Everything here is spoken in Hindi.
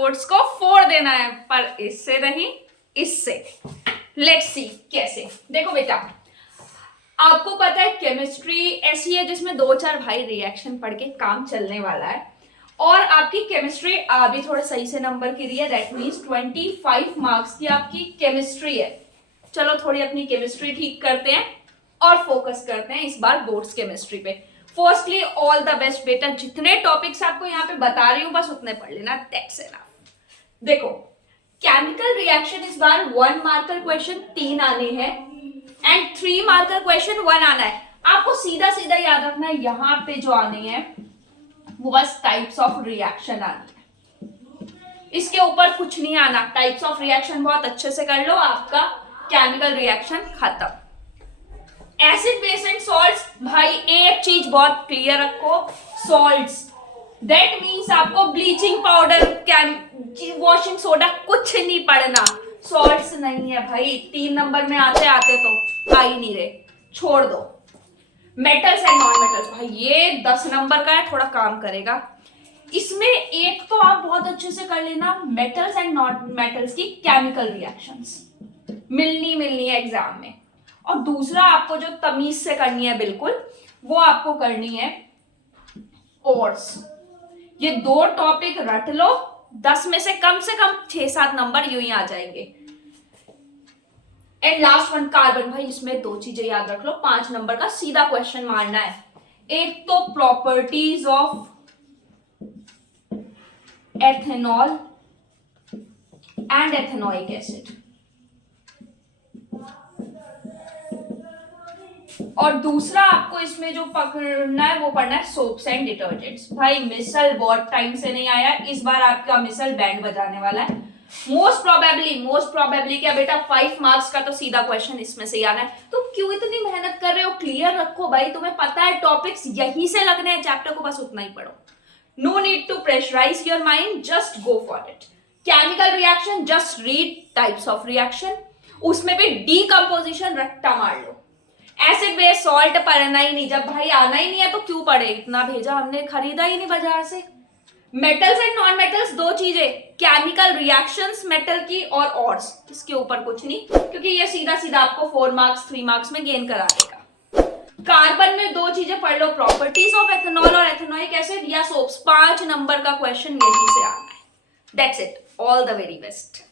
बोर्ड्स को फोड़ देना है, पर इससे नहीं, इससे। लेट्स सी कैसे। देखो बेटा, आपको पता है केमिस्ट्री ऐसी है जिसमें 2-4 भाई रिएक्शन पढ़ के काम चलने वाला है, और आपकी केमिस्ट्री अभी थोड़ा सही से नंबर की रही है। दैट मीन्स 25 मार्क्स की आपकी केमिस्ट्री है। चलो थोड़ी अपनी केमिस्ट्री ठीक करते हैं और फोकस करते हैं इस बार बोर्ड्स केमिस्ट्री पे। फर्स्टली ऑल द बेस्ट बेटा, जितने टॉपिक्स आपको यहाँ पे बता रही हूँ बस उतने पढ़ लेना, दैट्स इनफ। देखो, केमिकल रिएक्शन इस बार 1 मार्कर क्वेश्चन 3 आने हैं एंड 3 मार्कर क्वेश्चन 1 आना है। आपको सीधा सीधा याद रखना है, यहाँ पे जो आने हैं वो बस टाइप्स ऑफ रिएक्शन आनी है, इसके ऊपर कुछ नहीं आना। टाइप्स ऑफ रिएक्शन बहुत अच्छे से कर लो, आपका केमिकल रिएक्शन खत्म। एसिड बेस एंड सॉल्ट्स, भाई एक चीज बहुत क्लियर रखो, सॉल्ट्स दैट मीन्स आपको ब्लीचिंग पाउडर, वॉशिंग सोडा कुछ नहीं पढ़ना, सॉल्ट्स नहीं है भाई। 3 नंबर में आते आते तो आ ही नहीं रहे, छोड़ दो। मेटल्स एंड नॉन मेटल्स, भाई ये 10 नंबर का है, थोड़ा काम करेगा। इसमें एक तो आप बहुत अच्छे से कर लेना, मेटल्स एंड नॉन मेटल्स की केमिकल रिएक्शंस मिलनी है एग्जाम में। और दूसरा आपको जो तमीज से करनी है बिल्कुल, वो आपको करनी है ओर्स। ये 2 टॉपिक रट लो, 10 में से कम 6-7 नंबर यूं ही आ जाएंगे। एंड लास्ट वन कार्बन, भाई इसमें 2 चीजें याद रख लो, 5 नंबर का सीधा क्वेश्चन मारना है। एक तो properties of ethanol and ethanoic acid, और दूसरा आपको इसमें जो पकड़ना है वो पढ़ना है सोप्स एंड डिटर्जेंट्स। भाई मिसल बहुत टाइम से नहीं आया, इस बार आपका मिसल बैंड बजाने वाला है। मोस्ट प्रोबेबली क्या बेटा, 5 मार्क्स का तो सीधा क्वेश्चन इसमें से आना है। तुम क्यों इतनी मेहनत कर रहे हो, क्लियर रखो भाई, तुम्हें पता है टॉपिक्स यहीं से लगने हैं, चैप्टर को बस उतना ही पढ़ो। No need to pressurise your mind, just go for it. Chemical reaction, just read types of reaction, उसमें भी डीकंपोजिशन रट्टा मार लो। एसिड बेस सॉल्ट पढ़ना ही नहीं, जब भाई आना ही नहीं है तो क्यों पढ़े, इतना भेजा हमने, खरीदा ही नहीं बाजार से। मेटल्स एंड नॉन मेटल्स 2 चीजें, केमिकल रिएक्शंस मेटल की और ऑर्स, इसके ऊपर कुछ नहीं, क्योंकि ये सीधा सीधा आपको 4 मार्क्स 3 मार्क्स में गेन करा देगा। कार्बन में 2 चीजें पढ़ लो, प्रॉपर्टीज ऑफ एथेनॉल और एथेनोइक एसिड या सोप्स, 5 नंबर का क्वेश्चन यहीं से आना है। That's it, all the very best.